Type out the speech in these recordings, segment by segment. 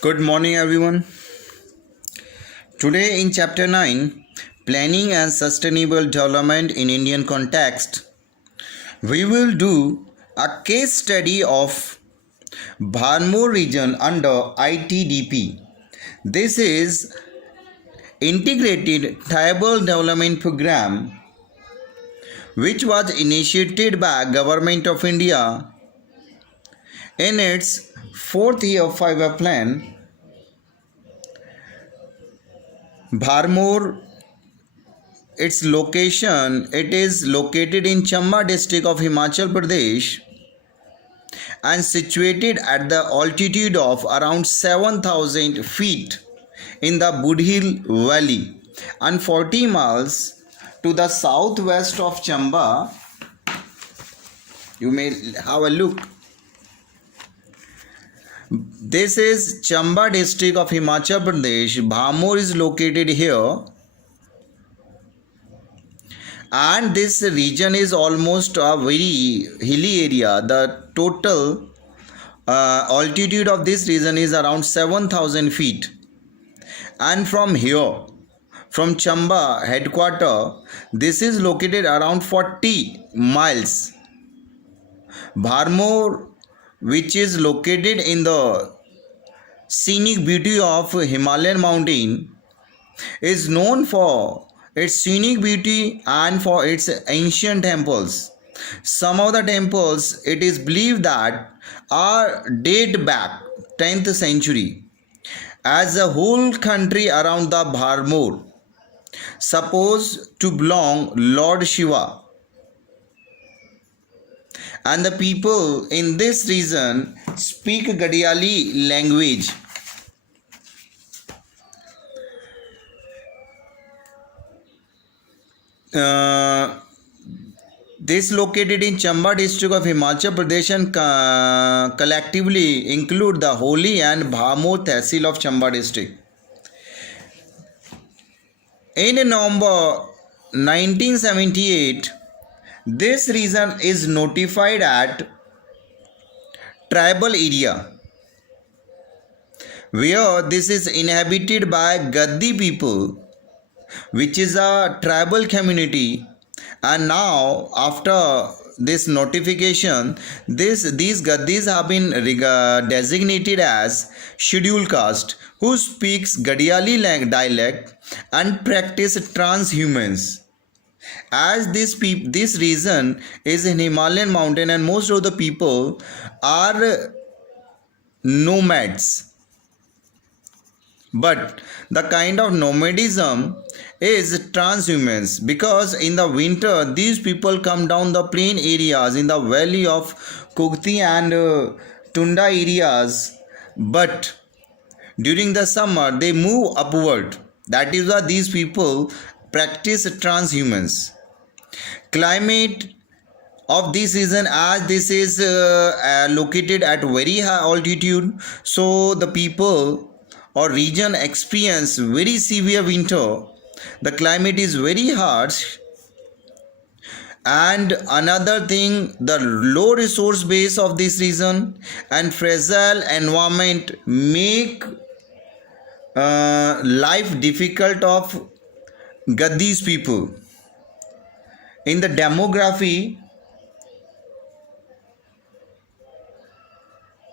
Good morning, everyone. Today, in Chapter 9, Planning and Sustainable Development in Indian Context, we will do a case study of Bharmur region under ITDP. This is Integrated Tribal Development Program, which was initiated by Government of India in its fourth year 5-year plan. Bharmur, its location, it is located in Chamba district of Himachal Pradesh and situated at the altitude of around 7,000 feet in the Budhil Valley and 40 miles to the southwest of Chamba. You may have a look. This is Chamba district of Himachal Pradesh. Bhamur is located here, and this region is almost a very hilly area. The total altitude of this region is around 7,000 feet, and from here, from Chamba headquarter, this is located around 40 miles. Bharmur, which is located in the scenic beauty of Himalayan mountain, is known for its scenic beauty and for its ancient temples. Some of the temples, it is believed that, are date back 10th century. As the whole country around the Bharmur supposed to belong Lord Shiva, and the people in this region speak Gadiali language. This located in Chamba district of Himachal Pradesh and collectively include the Holi and Bhamur Tehsil of Chamba district. In November 1978, this region is notified at tribal area, where this is inhabited by Gaddi people, which is a tribal community. And now, after this notification, these Gaddis have been designated as scheduled caste, who speaks Gadiali dialect and practice transhumance. As this region is in Himalayan mountain, and most of the people are nomads, but the kind of nomadism is transhumance, because in the winter these people come down the plain areas in the valley of Kukti and Tunda areas, but during the summer they move upward. That is why these people practice transhumance. Climate of this region, as this is located at very high altitude, so the people or region experience very severe winter. The climate is very harsh, and another thing, the low resource base of this region and fragile environment make life difficult of Gaddis people. In the demography,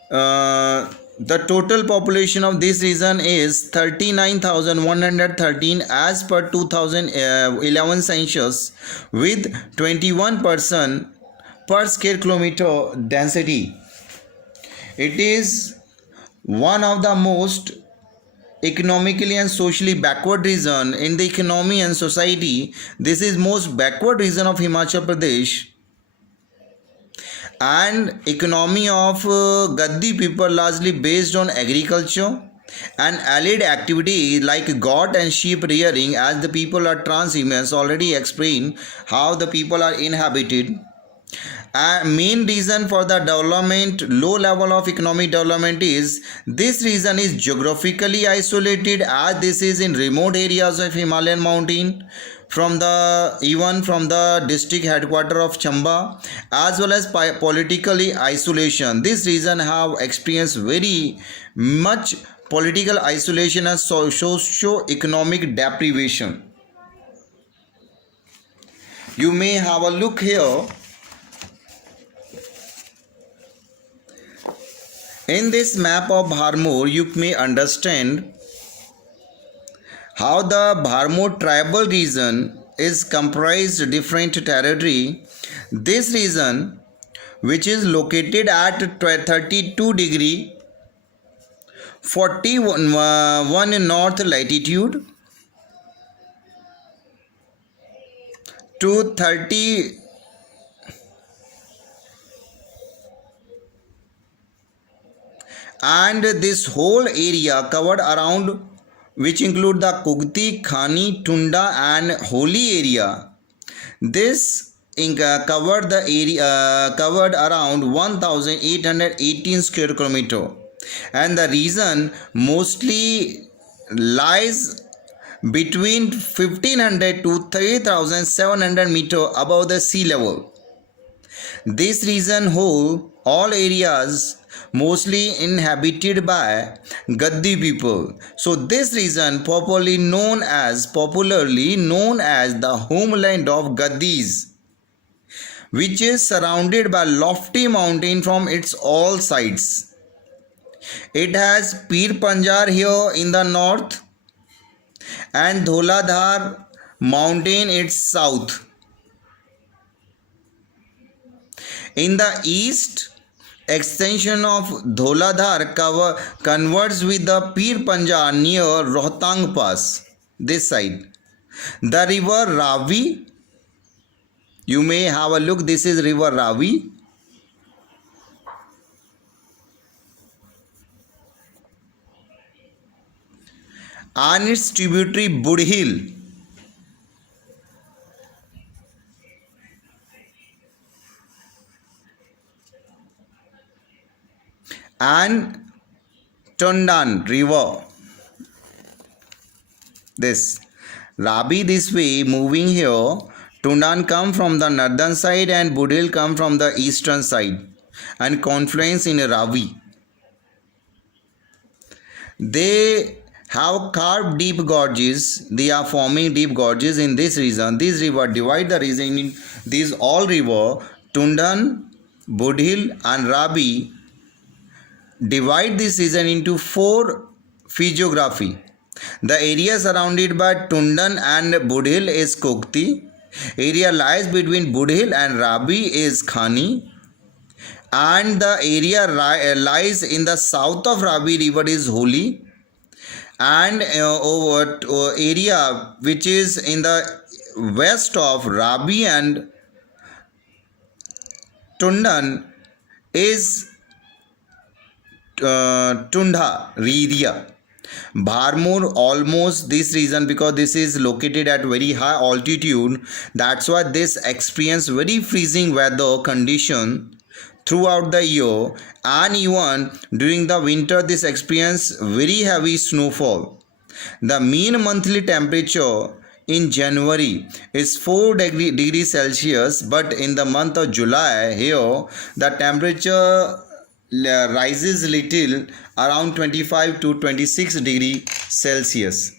the total population of this region is 39,113 as per 2011 census, with 21 person per square kilometer density. It is one of the most economically and socially backward region in the economy and society. This is most backward region of Himachal Pradesh, and economy of Gaddi people largely based on agriculture and allied activity like goat and sheep rearing. As the people are transhumans, already explained how the people are inhabited. Main reason for the development, low level of economic development, is this region is geographically isolated, as this is in remote areas of Himalayan mountain, from the district headquarter of Chamba, as well as politically isolation. This region have experienced very much political isolation and socio-economic deprivation. You may have a look here. In this map of Bharmur, you may understand how the Bharmur tribal region is comprised different territory. This region, which is located at 32 degree 41 north latitude to 30 and this whole area covered around, which include the Kugti, Khani, Tunda and Holi area. This covered the area covered around 1818 square kilometer, and the region mostly lies between 1500 to 3700 meter above the sea level. This region hold all areas mostly inhabited by Gaddi people. So this region popularly known as the homeland of Gaddis, which is surrounded by lofty mountain from its all sides. It has Pir Panjar here in the north and Dholadhar mountain its south. In the east, extension of Dholadhar converges with the Pir Panjar near Rohtang Pass, this side. The river Ravi, you may have a look, this is river Ravi. And its tributary Budhil. And Tundan river. This Rabi this way moving here. Tundan come from the northern side and Budhil come from the eastern side and confluence in Ravi. They have carved deep gorges. They are forming deep gorges in this region. This river divide the region in these all river Tundan, Budhil and Rabi. Divide this region into 4 physiography. The area surrounded by Tundan and Budhil is Kukti. Area lies between Budhil and Rabi is Khani. And the area lies in the south of Rabi river is Holi. And area which is in the west of Rabi and Tundan is Tunda area. Bharmur almost this region, because this is located at very high altitude, that's why this experience very freezing weather condition throughout the year, and even during the winter this experience very heavy snowfall. The mean monthly temperature in January is 4 degrees Celsius, but in the month of July here the temperature rises little around 25 to 26 degree Celsius.